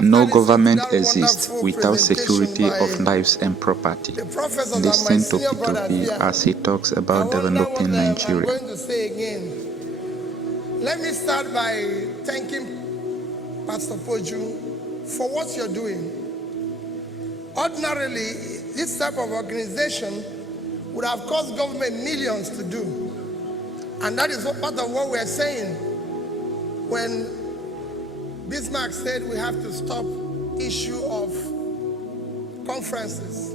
No government exists without security of lives and property. Listen to P2P as he talks about developing Nigeria. I'm going to say again. Let me start by thanking Pastor Poju for what you're doing. Ordinarily, this type of organization would have cost government millions to do. And that is part of what we're saying when Bismarck said we have to stop issue of conferences.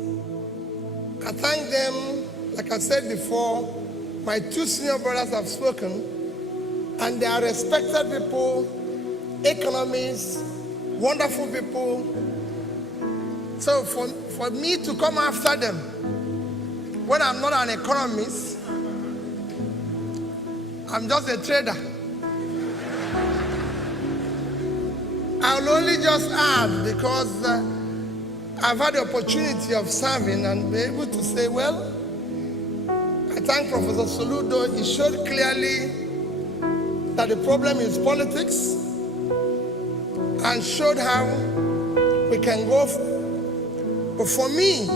I thank them, like I said before, my two senior brothers have spoken, and they are respected people, economists, wonderful people. So for me to come after them when I'm not an economist, I'm just a trader. I'll only just add, because I've had the opportunity of serving and be able to say, well, I thank Professor Soludo. He showed clearly that the problem is politics and showed how we can go. But for me,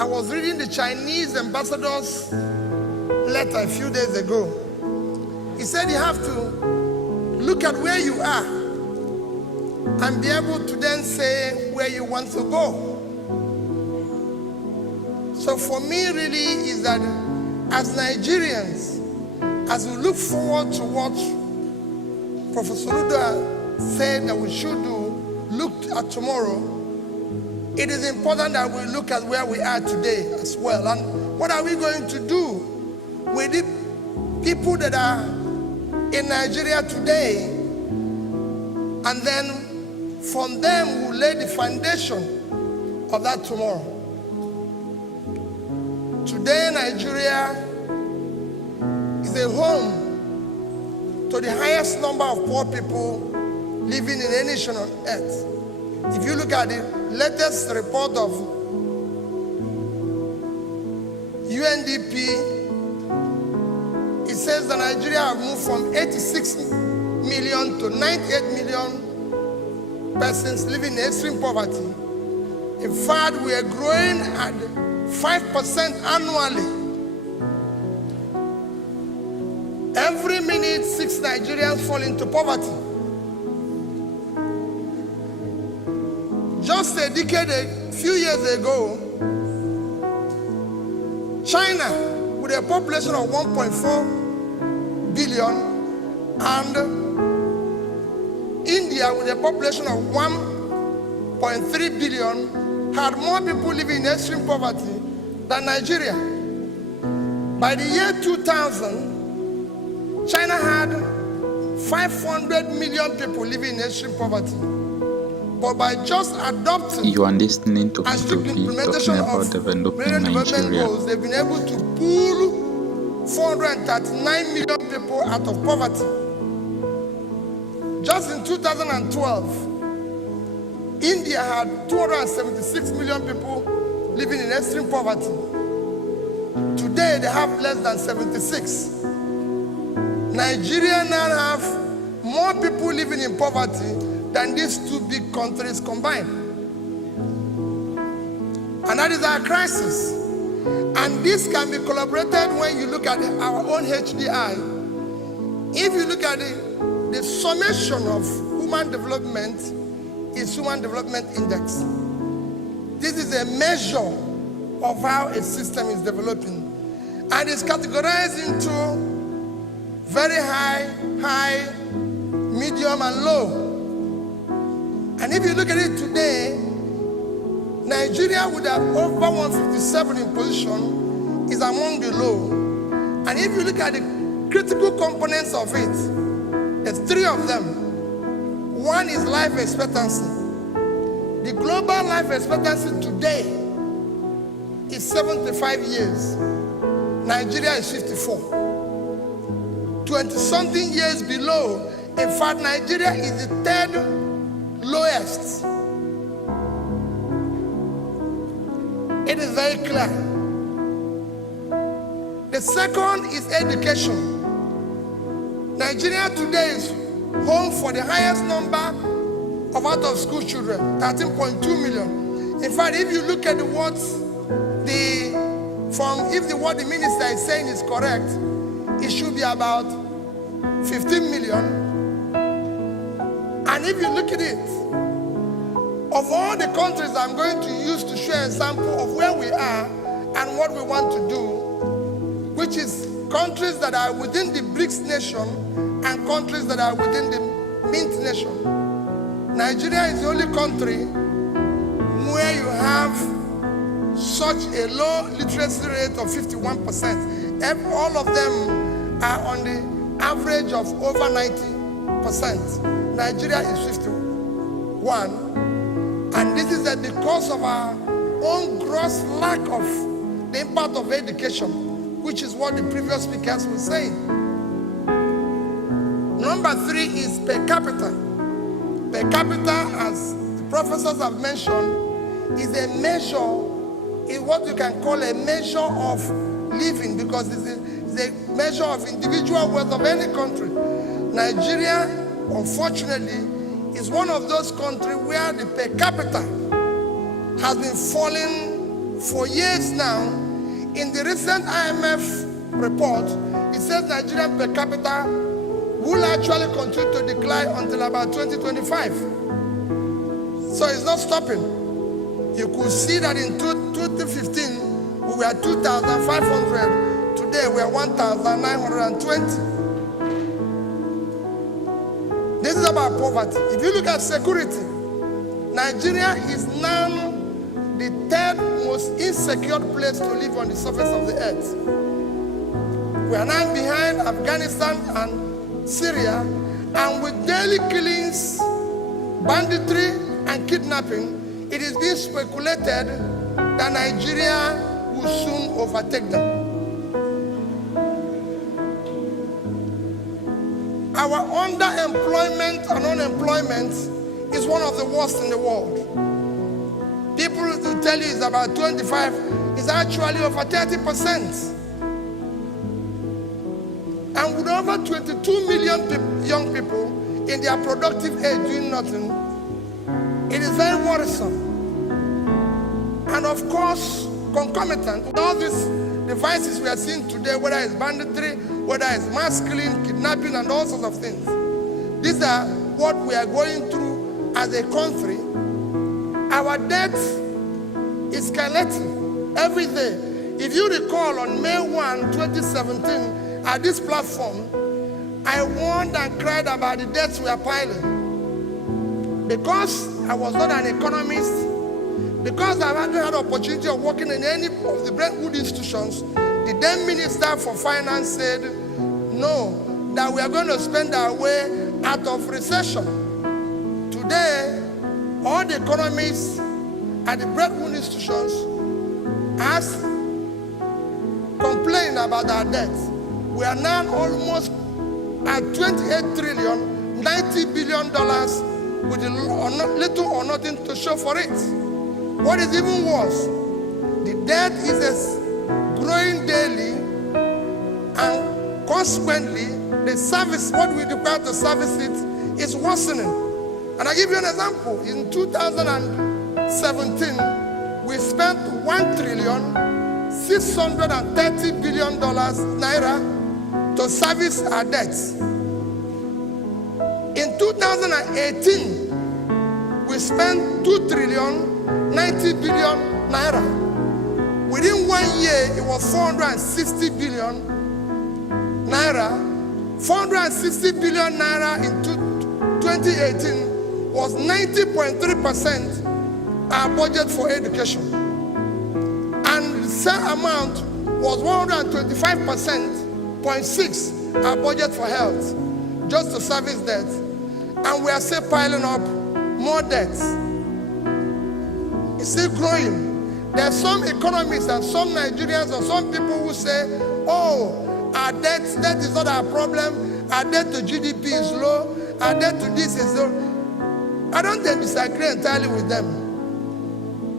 I was reading the Chinese ambassador's letter a few days ago. He said you have to look at where you are and be able to then say where you want to go. So for me, really, is that as Nigerians, as we look forward to what Professor Luda said that we should do, look at tomorrow, it is important that we look at where we are today as well. And what are we going to do with the people that are in Nigeria today? And then from them, we'll lay the foundation of that tomorrow. Today, Nigeria is a home to the highest number of poor people living in any nation on earth. If you look at the latest report of UNDP, it says that Nigeria have moved from 86 million to 98 million persons living in extreme poverty. In fact, we are growing at 5% annually. Every minute, 6 Nigerians fall into poverty. Just a decade, a few years ago, China, with a population of 1.4 billion, and India, with a population of 1.3 billion, had more people living in extreme poverty than Nigeria. By the year 2000, China had 500 million people living in extreme poverty. But by just adopting You are listening to and strict P2P implementation talking about of developing Millennium Development Nigeria. Goals, they've been able to pull 439 million people out of poverty. Just in 2012, India had 276 million people living in extreme poverty. Today, they have less than 76. Nigeria now have more people living in poverty than these two big countries combined. And that is our crisis. And this can be collaborated when you look at our own HDI. If you look at the summation of human development is Human Development Index. This is a measure of how a system is developing. And it's categorized into very high, medium, and low. And if you look at it today, Nigeria with over 157 in position is among the low. And if you look at the critical components of it, there's 3 of them. One is life expectancy. The global life expectancy today is 75 years. Nigeria is 54. 20-something years below. In fact, Nigeria is the 3rd lowest. It is very clear. The second is education. Nigeria today is home for the highest number of out-of-school children, 13.2 million. In fact, if you look at what the minister is saying is correct, it should be about 15 million. And if you look at it, of all the countries I'm going to use to show an example of where we are and what we want to do, which is countries that are within the BRICS nation and countries that are within the Mint nation, Nigeria is the only country where you have such a low literacy rate of 51%. All of them are on the average of over 90%. Nigeria is 51. And this is because of our own gross lack of the impact of education, which is what the previous speakers were saying. Number 3 is per capita. Per capita, as the professors have mentioned, is a measure, is what you can call a measure of living, because it's a measure of individual wealth of any country. Nigeria, unfortunately, is one of those countries where the per capita has been falling for years now. In the recent IMF report, it says Nigerian per capita will actually continue to decline until about 2025. So it's not stopping. You could see that in 2015, we were 2,500. Today, we are 1,920. This is about poverty. If you look at security, Nigeria is now the 3rd most insecure place to live on the surface of the earth. We are now behind Afghanistan and Syria, and with daily killings, banditry, and kidnapping, it is being speculated that Nigeria will soon overtake them. Our underemployment and unemployment is one of the worst in the world. People will tell you it's about 25, it's actually over 30%. And with over 22 million young people in their productive age doing nothing, it is very worrisome. And of course, concomitant with all these devices we are seeing today, whether it's banditry, whether it's mass killing, kidnapping, and all sorts of things. These are what we are going through as a country. Our debt is skeleton every day. If you recall, on May 1, 2017, at this platform, I warned and cried about the debts we are piling. Because I was not an economist, because I hadn't had the opportunity of working in any of the Brentwood institutions, the then Minister for Finance said, no, that we are going to spend our way out of recession. Today, all the economists at the Brentwood institutions are complaining about our debt. We are now almost at 28 trillion, $90 billion with little or nothing to show for it. What is even worse, the debt is growing daily, and consequently, the service, what we require to service it, is worsening. And I give you an example. In 2017, we spent $1,630 billion naira to service our debts. In 2018, we spent $2,090 billion naira. Within 1 year, it was 460 billion naira. 460 billion naira in 2018 was 90.3% our budget for education. And the same amount was 125.6% our budget for health, just to service debt. And we are still piling up more debts. It's still growing. There are some economists and some Nigerians and some people who say, oh, our debt is not our problem. Our debt to GDP is low. Our debt to this is low. I don't disagree entirely with them.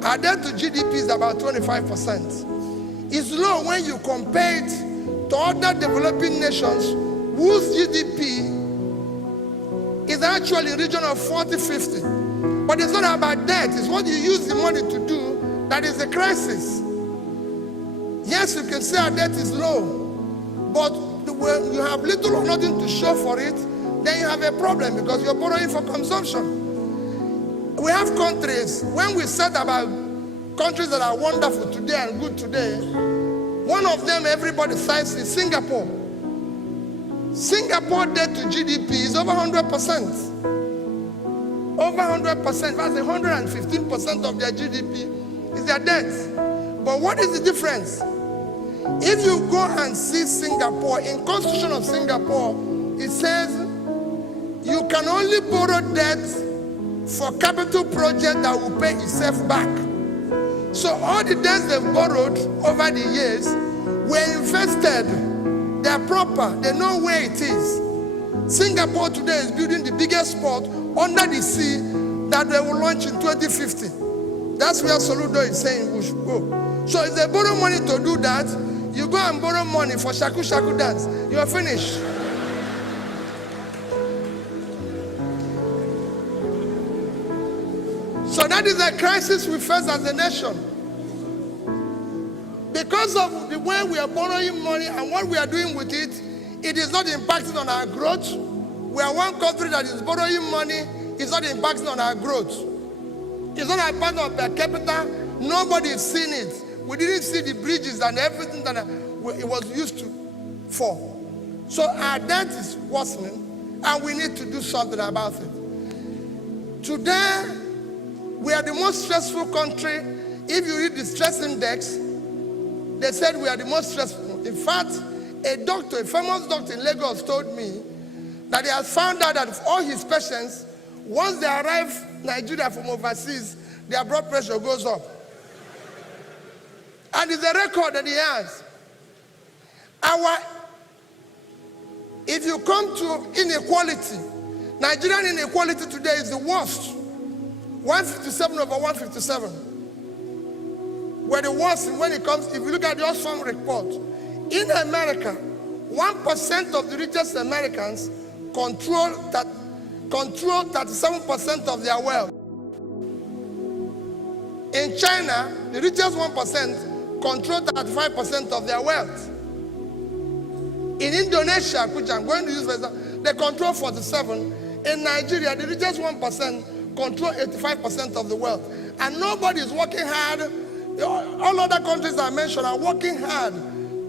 Our debt to GDP is about 25%. It's low when you compare it to other developing nations whose GDP is actually in the region of 40-50. But it's not about debt. It's what you use the money to do that is the crisis. Yes, you can say our debt is low, but when you have little or nothing to show for it, then you have a problem because you're borrowing for consumption. We have countries, when we said about countries that are wonderful today and good today, one of them everybody cites is Singapore. Singapore debt to GDP is over 100%. Over 100%, that's 115% of their GDP is their debt. But what is the difference? If you go and see Singapore, in Constitution of Singapore, it says you can only borrow debt for capital project that will pay itself back. So all the debts they've borrowed over the years were invested. They're proper. They know where it is. Singapore today is building the biggest port under the sea that they will launch in 2050. That's where Soludo is saying we should go. So if they borrow money to do that, you go and borrow money for shaku shaku dance. You are finished. So that is a crisis we face as a nation. Because of the way we are borrowing money and what we are doing with it, it is not impacting on our growth. We are one country that is borrowing money. It's not impacting on our growth. It's not impacting on per capita. Nobody is seeing it. We didn't see the bridges and everything that it was used to for. So our debt is worsening, and we need to do something about it. Today, we are the most stressful country. If you read the stress index, they said we are the most stressful. In fact, a famous doctor in Lagos told me that he has found out that all his patients, once they arrive in Nigeria from overseas, their blood pressure goes up. And it's a record that he has. If you come to inequality, Nigerian inequality today is the worst. 157 over 157. We're the worst when it comes, if you look at the Oxfam report. In America, 1% of the richest Americans control 37% of their wealth. In China, the richest 1% control 35% of their wealth. In Indonesia, which I'm going to use for example, they control 47%. In Nigeria, the richest 1% control 85% of the wealth. And nobody is working hard. All other countries I mentioned are working hard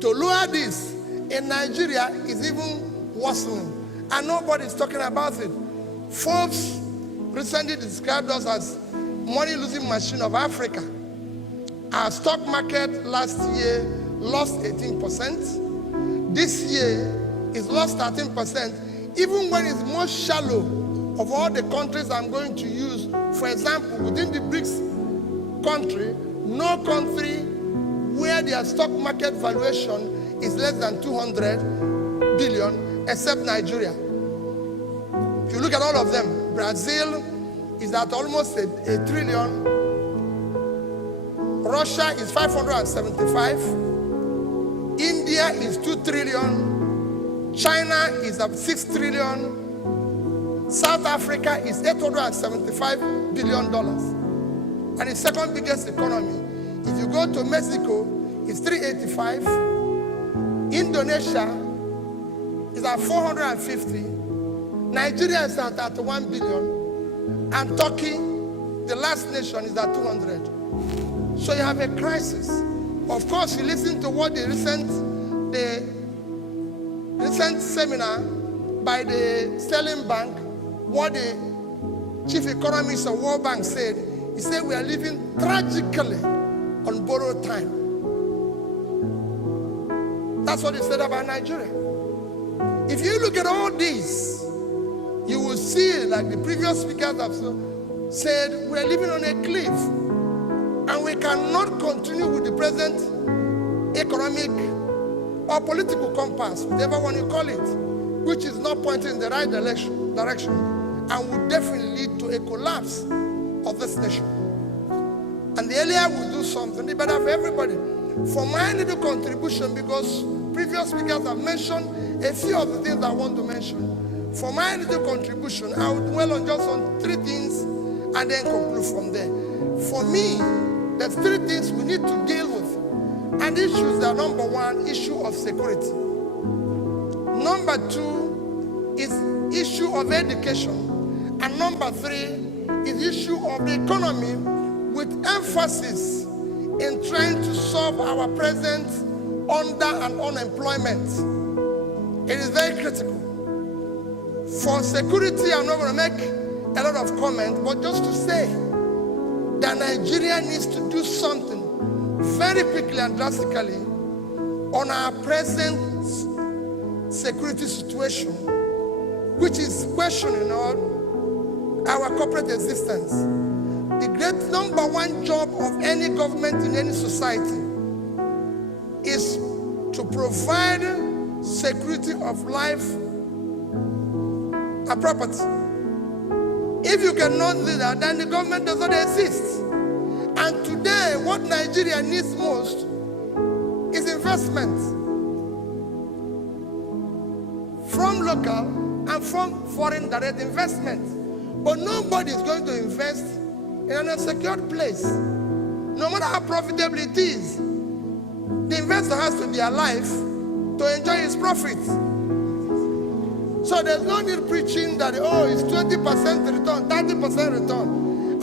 to lower this. In Nigeria, it's even worsening. And nobody is talking about it. Forbes recently described us as money-losing machine of Africa. Our stock market last year lost 18%. This year, it's lost 13%, even when it's most shallow of all the countries I'm going to use. For example, within the BRICS country, no country where their stock market valuation is less than 200 billion, except Nigeria. If you look at all of them, Brazil is at almost a trillion. Russia is 575. India is 2 trillion. China is at 6 trillion. South Africa is $875 billion. And its second biggest economy. If you go to Mexico, it's 385. Indonesia is at 450. Nigeria is at 31 billion. And Turkey, the last nation, is at 200. So you have a crisis. Of course, you listen to what the recent seminar by the Sterling Bank, what the chief economist of World Bank said. He said we are living tragically on borrowed time. That's what he said about Nigeria. If you look at all this, you will see, like the previous speakers have said, we are living on a cliff. And we cannot continue with the present economic or political compass, whatever one you call it, which is not pointing in the right direction and would definitely lead to a collapse of this nation. And the earlier we do something, the better for everybody. For my little contribution, because previous speakers have mentioned a few of the things I want to mention. For my little contribution, I would dwell on just on 3 things and then conclude from there. For me, there's three things we need to deal with. And issues are: number one, issue of security. Number two is issue of education. And number three is issue of the economy, with emphasis in trying to solve our present under and unemployment. It is very critical. For security, I'm not going to make a lot of comment, but just to say that Nigeria needs to do something very quickly and drastically on our present security situation, which is questioning our corporate existence. The great number one job of any government in any society is to provide security of life and property. If you cannot do that, then the government does not exist. And today, what Nigeria needs most is investment from local and from foreign direct investment. But nobody is going to invest in an unsecured place. No matter how profitable it is, the investor has to be alive to enjoy his profits. So there's no need preaching that, it's 20% return, 30% return.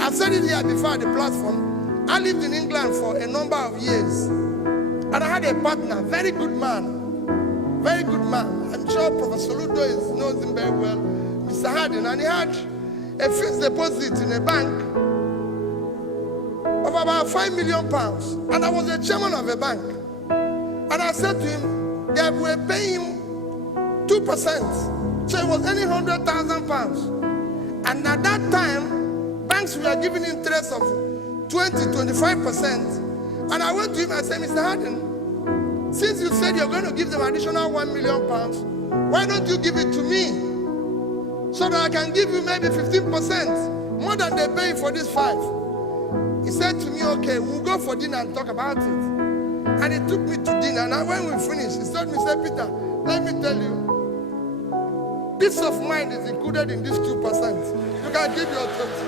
I've said it here before at the platform. I lived in England for a number of years. And I had a partner, very good man. Very good man. I'm sure Professor Ludo knows him very well, Mr. Harding. And he had a fixed deposit in a bank of about £5 million. And I was the chairman of a bank. And I said to him, they were paying him 2%. So it was earning £100,000. And at that time, banks were giving interest of 20-25%. And I went to him and said, Mr. Harding, since you said you're going to give them additional £1 million, why don't you give it to me? So that I can give you maybe 15%, more than they pay for this 5. He said to me, okay, we'll go for dinner and talk about it. And he took me to dinner. And when we finished, he told me, Peter, let me tell you, peace of mind is included in this 2%. You can give your thoughts.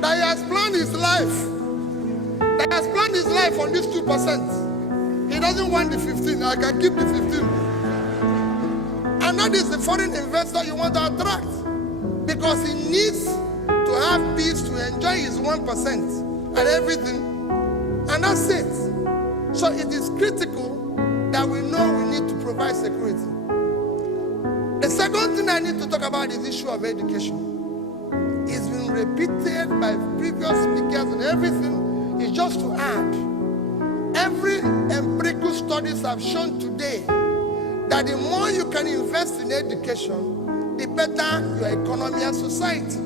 That he has planned his life. That he has planned his life on this 2%. He doesn't want the 15. I can keep the 15. And that is the foreign investor you want to attract. Because he needs to have peace to enjoy his 1% and everything. And that's it. So it is critical that we know we need to provide security. The second thing I need to talk about is the issue of education. It's been repeated by previous speakers and everything is just to add. Every empirical studies have shown today that the more you can invest in education, the better your economy and society.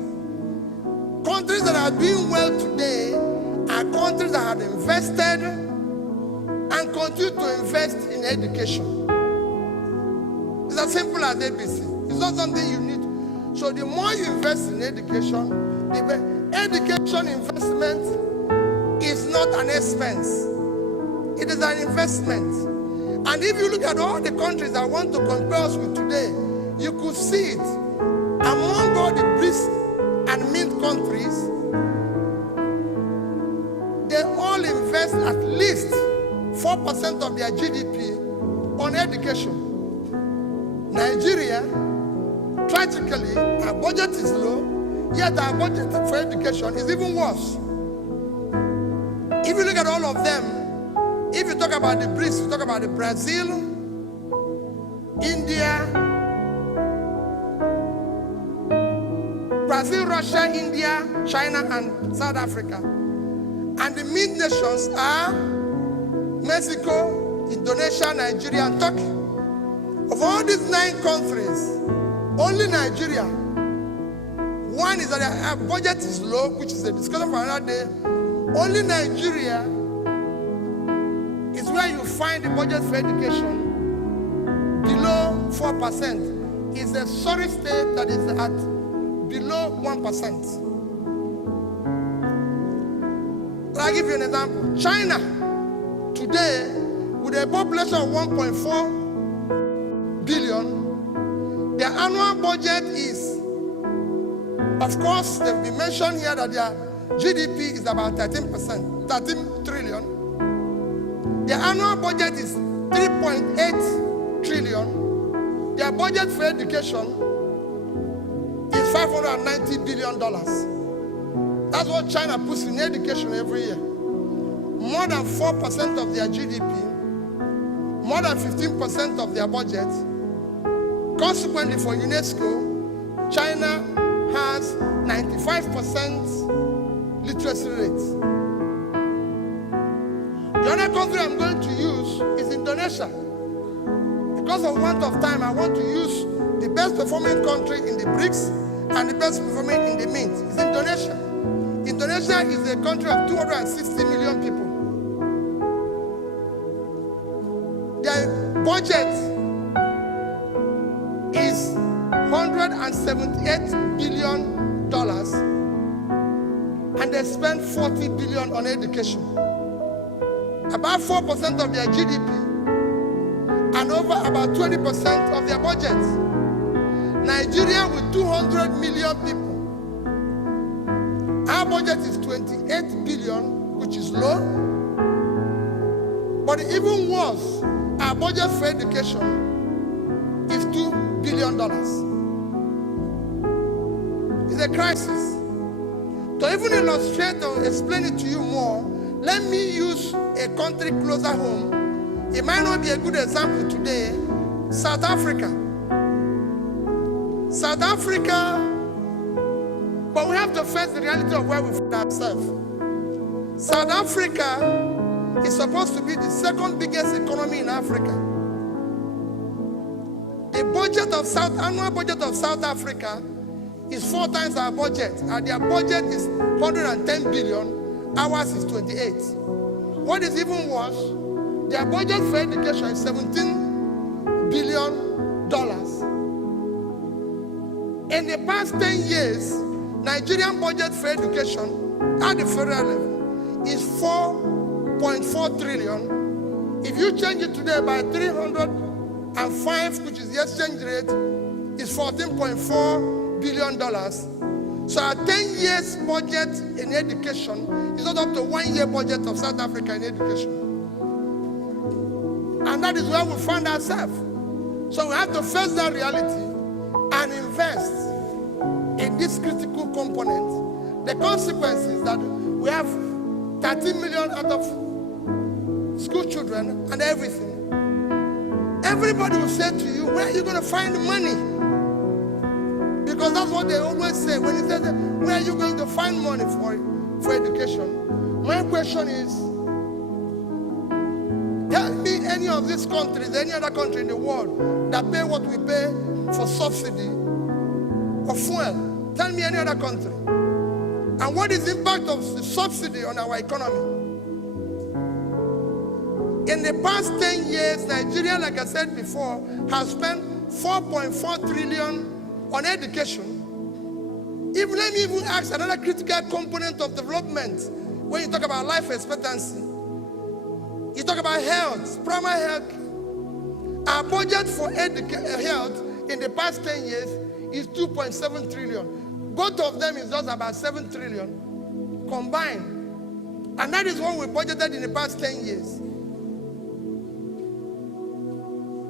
Countries that are doing well today are countries that have invested and continue to invest in education. It's as simple as ABC. It's not something you need. So the more you invest in education, the education investment is not an expense. It is an investment. And if you look at all the countries that want to compare us with today, you could see it. Among all the BRICS and mint countries, they all invest at least 4% of their GDP on education. Nigeria, tragically, our budget is low, yet our budget for education is even worse. If you look at all of them, if you talk about the BRICS, you talk about the Brazil, India, Russia, India, China, and South Africa. And the mint nations are Mexico, Indonesia, Nigeria, and Turkey. Of all these 9 countries, only Nigeria, one is that our budget is low, which is a discussion for another day. Only Nigeria is where you find the budget for education below 4%. It's a sorry state that is at below 1%. I'll give you an example. China, today, with a population of 1.4 billion, their annual budget is Of course, they've been mentioned here that their GDP is about 13%, 13 trillion. Their annual budget is 3.8 trillion. Their budget for education is $590 billion. That's what China puts in education every year. More than 4% of their GDP, more than 15% of their budget. Consequently, for UNESCO, China has 95% literacy rate. The other country I'm going to use is Indonesia. Because of want of time, I want to use the best performing country in the BRICS and the best performing in the Mint. It's Indonesia. Indonesia is a country of 260 million people. Their budget is $178 billion, and they spend $40 billion on education. About 4% of their GDP, and over about 20% of their budget. Nigeria with 200 million people. Our budget is 28 billion, which is low. But even worse, our budget for education is $2 billion. It's a crisis. To even illustrate or explain it to you more, let me use a country closer home. It might not be a good example today. South Africa. South Africa, but we have to face the reality of where we find ourselves. South Africa is supposed to be the second biggest economy in Africa. The annual budget of South Africa is 4 times our budget, and their budget is 110 billion, ours is 28. What is even worse, their budget for education is $17 billion. In the past 10 years, Nigerian budget for education at the federal level is 4.4 trillion. If you change it today by 305, which is the exchange rate, is $14.4 billion. So our 10 years budget in education is not up to 1 year budget of South Africa in education. And that is where we find ourselves. So we have to face that reality and invest in this critical component. The consequence is that we have 13 million out of school children and everything. Everybody will say to you, where are you going to find money? Because that's what they always say. When you say, where are you going to find money for education? My question is, tell me any of these countries, any other country in the world that pay what we pay for subsidy of fuel. Tell me any other country. And what is the impact of the subsidy on our economy? In the past 10 years, Nigeria, like I said before, has spent 4.4 trillion on education. Let me even ask another critical component of development. When you talk about life expectancy, you talk about health, primary health. Our budget for health in the past 10 years is 2.7 trillion. Both of them is just about 7 trillion combined. And that is what we budgeted in the past 10 years.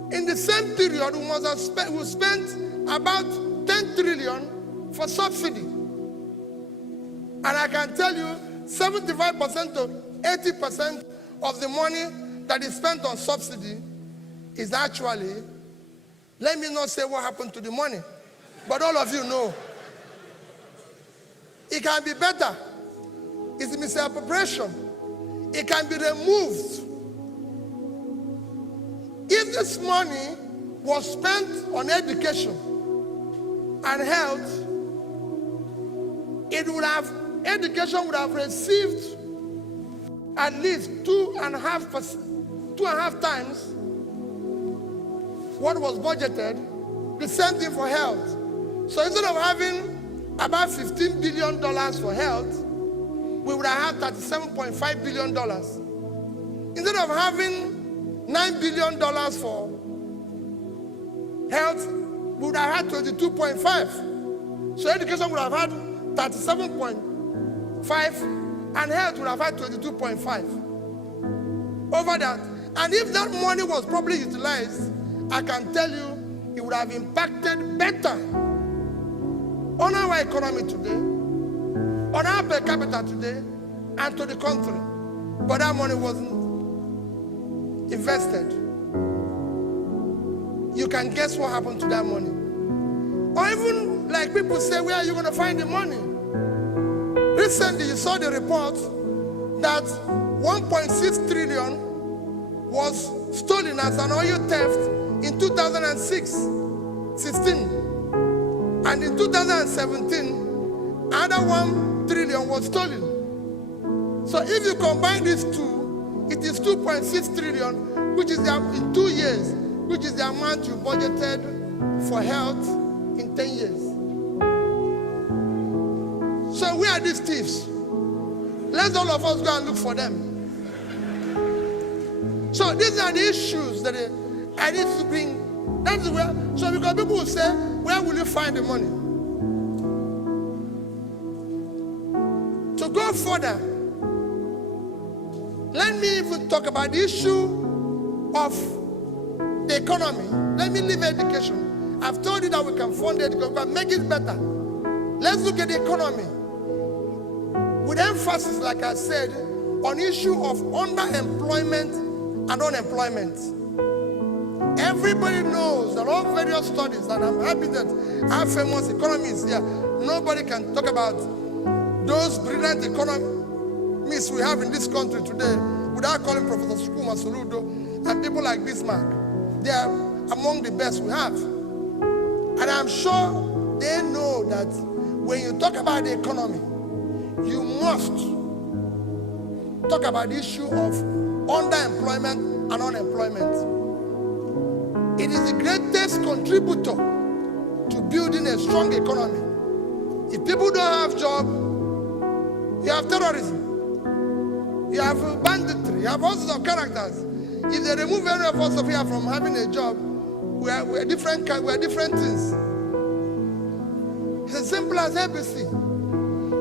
In the same period, we spent about 10 trillion for subsidy. And I can tell you, 75% to 80% of the money that is spent on subsidy is actually, let me not say what happened to the money, but all of you know. It can be better. It's misappropriation. It can be removed. If this money was spent on education and health, education would have received at least 2.5 times what was budgeted. The same thing for health. So instead of having about $15 billion for health, we would have had $37.5 billion. Instead of having $9 billion for health, we would have had 22.5. So education would have had 37.5 and health would have had 22.5 over that. And if that money was properly utilized, I can tell you it would have impacted better on our economy today, on our per capita today, and to the country. But that money wasn't invested. You can guess what happened to that money. Or even like people say, where are you going to find the money? Recently, you saw the report that 1.6 trillion was stolen as an oil theft in 2016. And in 2017, another 1 trillion was stolen. So if you combine these two, it is 2.6 trillion, which is in 2 years, which is the amount you budgeted for health in 10 years. So where are these thieves? Let's all of us go and look for them. So these are the issues that I need to bring. That's where. So because people will say, where will you find the money? To go further, let me even talk about the issue of the economy. Let me leave education. I've told you that we can fund education, but make it better. Let's look at the economy. With emphasis, like I said, on issue of underemployment and unemployment. Everybody knows that all various studies, and I'm happy that our famous economists here, nobody can talk about those brilliant economists we have in this country today without calling Professor Soludo and people like Bismarck. They are among the best we have. And I'm sure they know that when you talk about the economy, you must talk about the issue of underemployment and unemployment. It is the greatest contributor to building a strong economy. If people don't have jobs, you have terrorism, you have banditry, you have all sorts of characters. If they remove any of us here from having a job, we're different things. It's as simple as ABC.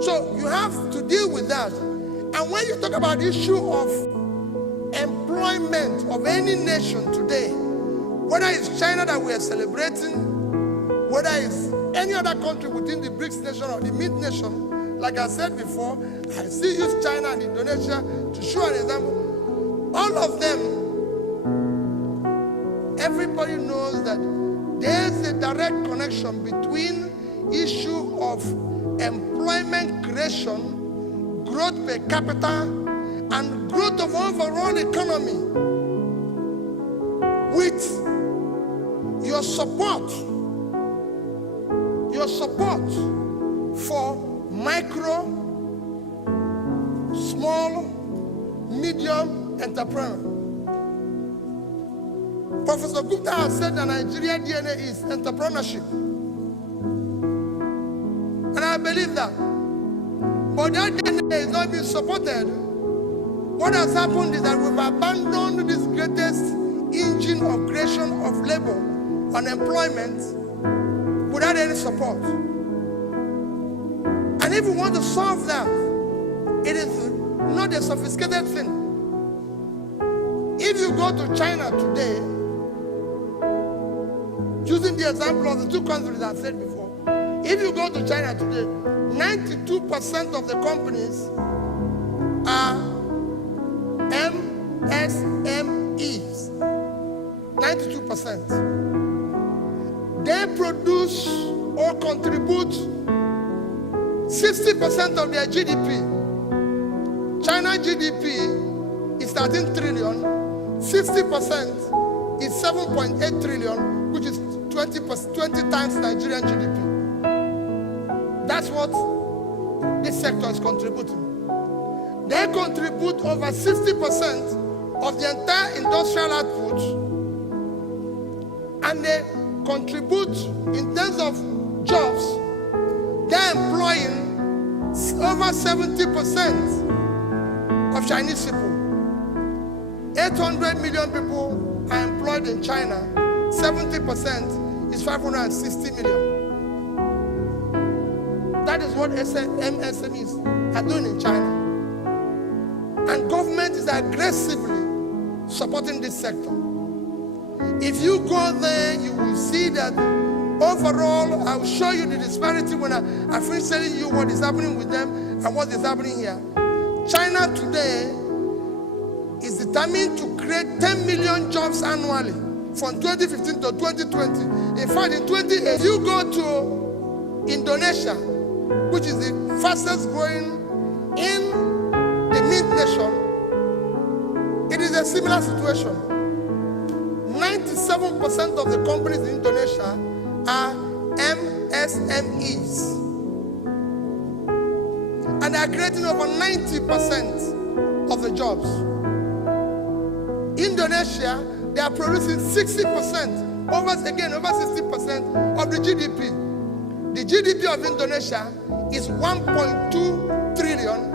So you have to deal with that. And when you talk about the issue of employment of any nation today, whether it's China that we are celebrating, whether it's any other country within the BRICS nation or the MID nation, like I said before, I still use China and Indonesia to show an example. All of them, everybody knows that there's a direct connection between issue of employment creation, growth per capita, and growth of overall economy with your support for micro, small, medium entrepreneurs. Professor Gupta has said that Nigeria DNA is entrepreneurship. And I believe that. But that DNA is not being supported. What has happened is that we've abandoned this greatest engine of creation of labor, unemployment, without any support. And if we want to solve that, it is not a sophisticated thing. If you go to China today, using the example of the two countries I said before, if you go to China today, 92% of the companies are MSMEs. 92%. They produce or contribute 60% of their GDP. China GDP is 13 trillion. 60% is 7.8 trillion, which is 20 times Nigerian GDP. That's what this sector is contributing. They contribute over 60% of the entire industrial output, and they contribute in terms of jobs. They're employing over 70% of Chinese people. 800 million people are employed in China. 70% is 560 million. That is what SMEs are doing in China. And government is aggressively supporting this sector. If you go there, you will see that overall, I will show you the disparity when I finish telling you what is happening with them and what is happening here. China today is determined to create 10 million jobs annually from 2015 to 2020. In fact, in 2018, if you go to Indonesia, which is the fastest growing in the mint nation, it is a similar situation. 97% of the companies in Indonesia are MSMEs. And they are creating over 90% of the jobs. Indonesia, they are producing 60%, over 60% of the GDP. The GDP of Indonesia is 1.2 trillion.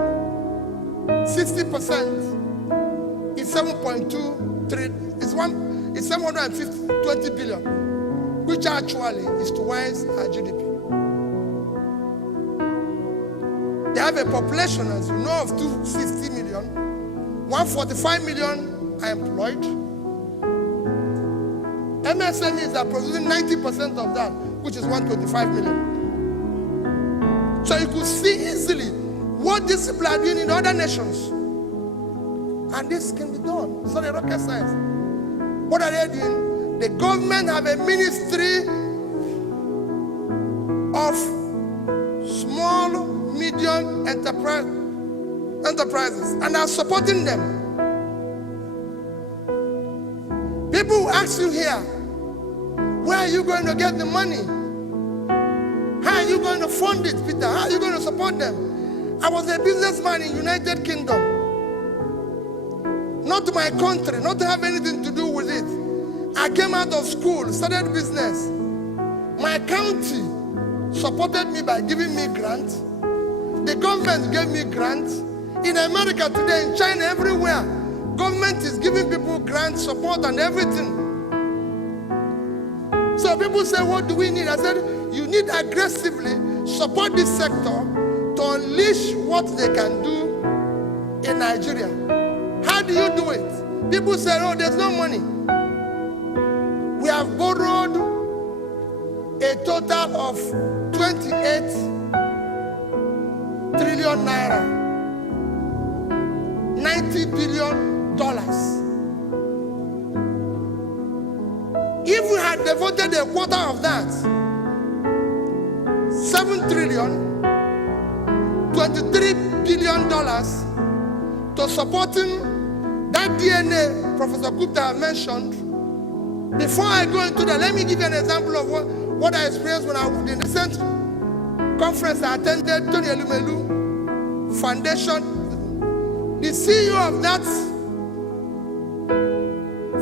60% is 7.2 trillion. It's 720 billion, which actually is twice our GDP. They have a population, as you know, of 260 million. 145 million are employed. MSMEs are producing 90% of that, which is 125 million. So you could see easily what these people are doing in other nations. And this can be done. It's not a rocket science. What are they doing? The government have a ministry of small, medium enterprises, and are supporting them. People ask you here, where are you going to get the money? How are you going to fund it, Peter? How are you going to support them? I was a businessman in United Kingdom. Not my country, not to have anything to do with it. I came out of school, started business. My county supported me by giving me grants. The government gave me grants. In America today, in China, everywhere, government is giving people grants, support, and everything. So people say, what do we need? I said, you need aggressively support this sector to unleash what they can do in Nigeria. How do you do it? People say, oh, there's no money. We have borrowed a total of 28 trillion naira, $90 billion. If we had devoted a quarter of that, $7 trillion, $23 billion to supporting that DNA Professor Gupta mentioned. Before I go into that, let me give you an example of what I experienced when I was in the recent conference I attended, Tony Elumelu Foundation. The CEO of that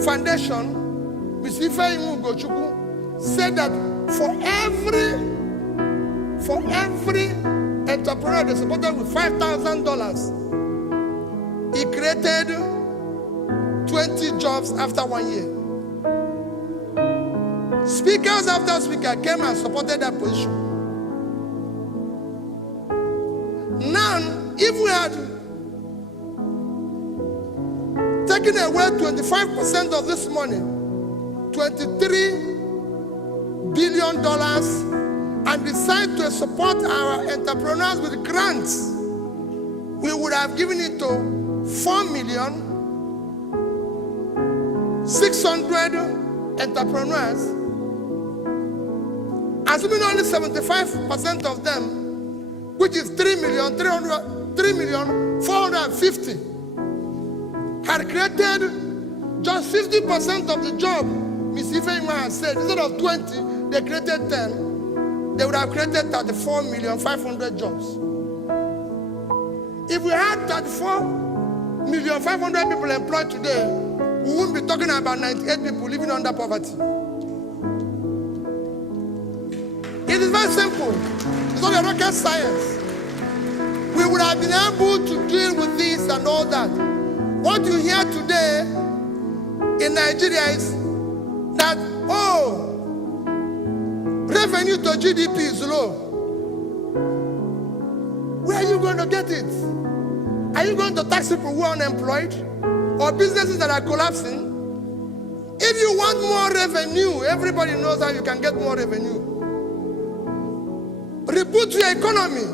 foundation, Ms. Ifeanyi Ugochukwu, said that for every entrepreneur they supported with $5,000, he created 20 jobs after 1 year. Speakers after speaker came and supported that position. Now, if we had taken away 25% of this money, $23 billion, and decide to support our entrepreneurs with grants, we would have given it to 4,600,000 entrepreneurs. Assuming only 75% of them, which is 3,450,000, had created just 50% of the job. Ms. Ifeanyi has said, instead of 20, they created 10. They would have created 34,500,000 jobs. If we had 34,500,000 people employed today, we wouldn't be talking about 98 people living under poverty. It is very simple. It's not a rocket science. We would have been able to deal with this and all that. What you hear today in Nigeria is that, oh, revenue to GDP is low. you going to get it? Are you going to tax people who are unemployed or businesses that are collapsing? If you want more revenue, everybody knows how you can get more revenue. Reboot your economy.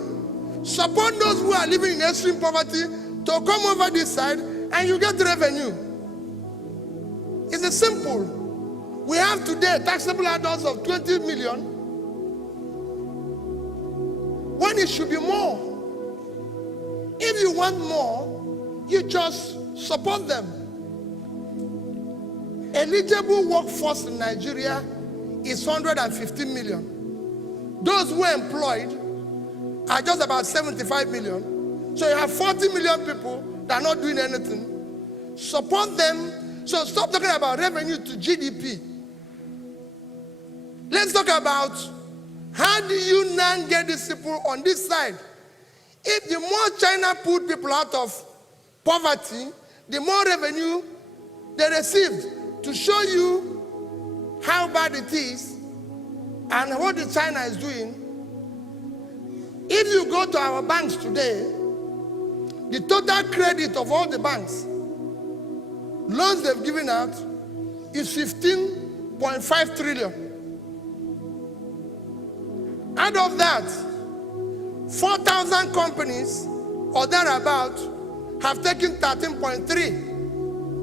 Support those who are living in extreme poverty to come over this side and you get revenue. It's a simple. We have today taxable adults of 20 million when it should be more. If you want more, you just support them. Eligible workforce in Nigeria is 150 million. Those who are employed are just about 75 million. So you have 40 million people that are not doing anything. Support them. So stop talking about revenue to GDP. Let's talk about how do you now get these people on this side. If the more China put people out of poverty, the more revenue they received. To show you how bad it is and what the China is doing, if you go to our banks today, the total credit of all the banks, loans they've given out, is 15.5 trillion. Out of that, 4,000 companies or thereabout have taken 13.3.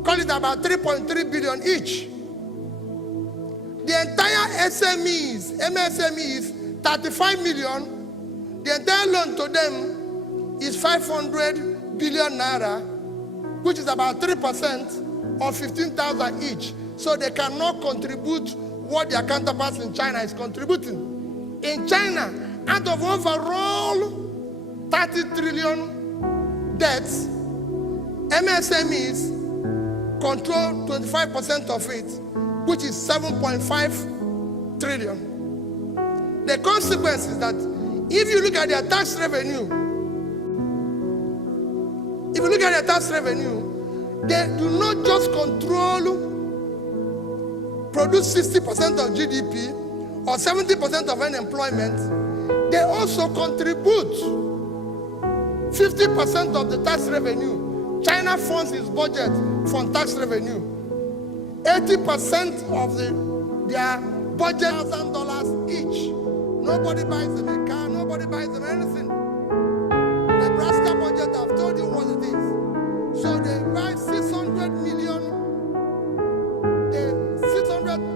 Call it about 3.3 billion each. The entire SMEs, MSMEs, 35 million, the entire loan to them is 500 billion naira, which is about 3% of 15,000 each. So they cannot contribute what their counterparts in China is contributing. In China, out of overall 30 trillion debts, MSMEs control 25% of it, which is 7.5 trillion. The consequence is that if you look at their tax revenue, they do not just produce 60% of GDP or 70% of unemployment, they also contribute 50% of the tax revenue. China funds its budget from tax revenue. 80% of their budget is $1,000 each. Nobody buys them a car, nobody buys them anything. Nebraska budget, I've told you what it is. So they buy 600 million,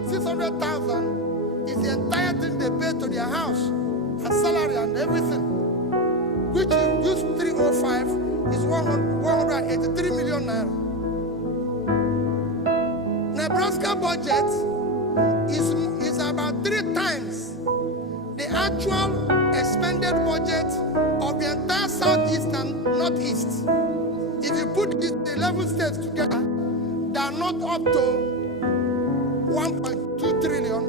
600,000 is the entire thing they pay to their house, and salary and everything. Which you use 305 is 183 million naira. Nebraska budget is about 3 times the actual expended budget of the entire southeast and northeast. If you put the 11 states together, they are not up to 1.2 trillion.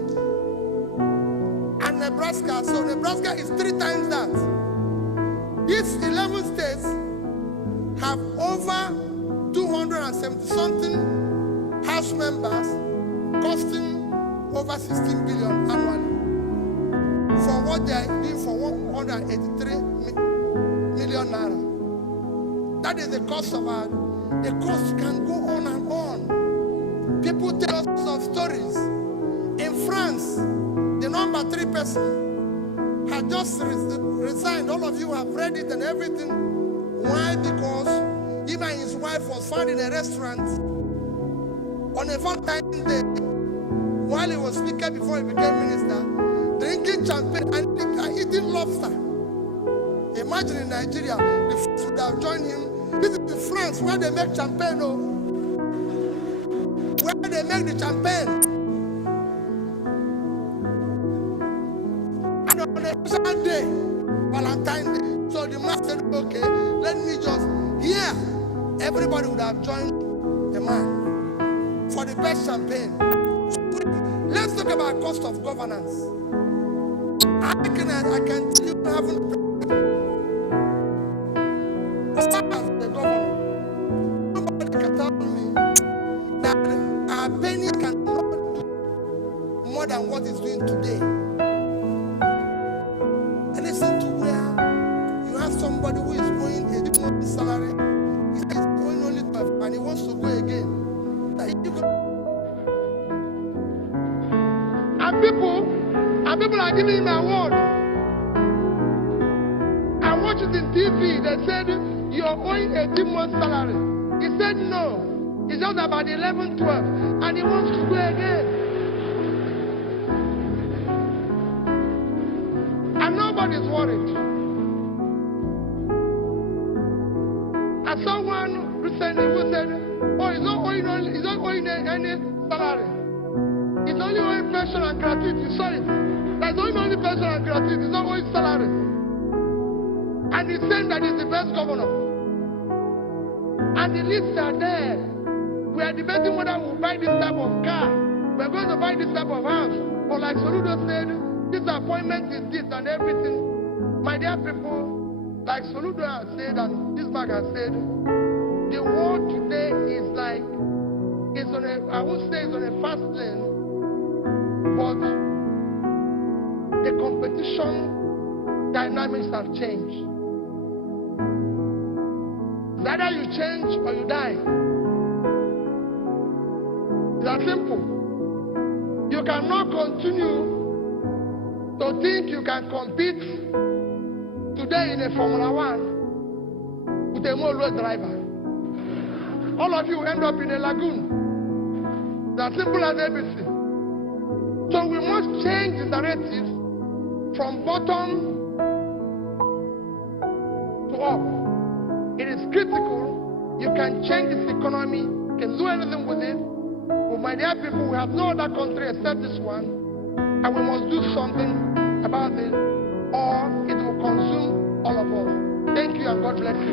And Nebraska, so Nebraska is 3 times that. These 11 states have over 270-something house members costing over 16 billion annually for what they are doing for 183 million naira. That is the cost of our. The cost can go on and on. People tell us of stories. In France, the number 3 person had just resigned. All of you have read it and everything. Why? Because even his wife was found in a restaurant on a Valentine's Day while he was speaker before he became minister, drinking champagne and eating lobster. Imagine in Nigeria, the French would have joined him. This is the France where they make champagne, where they make the champagne. And on a special day, Valentine's Day, so the man said, okay, let me just, here, everybody would have joined the man for the best champagne. Let's talk about cost of governance. I can tell you, haven't the governor. Nobody can tell me that our penny cannot do more than what it's doing today. And listen to where you have somebody who is giving him an award. I watched it in TV. They said, you're owing 18 months salary. He said no. It's just about 11, 12. And he wants to go again. And nobody's worried. I saw one recently who said, oh, he's not owing any salary. He's only owing pension and gratuity. Sorry. That's only pension and gratuity. He's not owing salary. And he's saying that he's the best governor. And the lists are there. We are debating whether we'll buy this type of car. We're going to buy this type of house. Or like Soludo said, this appointment is this and everything. My dear people, like Soludo has said and this bag has said, the world today is like, it's on a, I would say it's on a fast lane, but the competition dynamics have changed. It's either you change or you die. It's that simple. You cannot continue to think you can compete today in a Formula 1 with a Mollo driver. All of you end up in a lagoon. It's as simple as ABC. So we must change the narrative from bottom to up. It is critical. You can change this economy, you can do anything with it. But my dear people, we have no other country except this one, and we must do something about it, or it will consume all of us. Thank you and God bless you.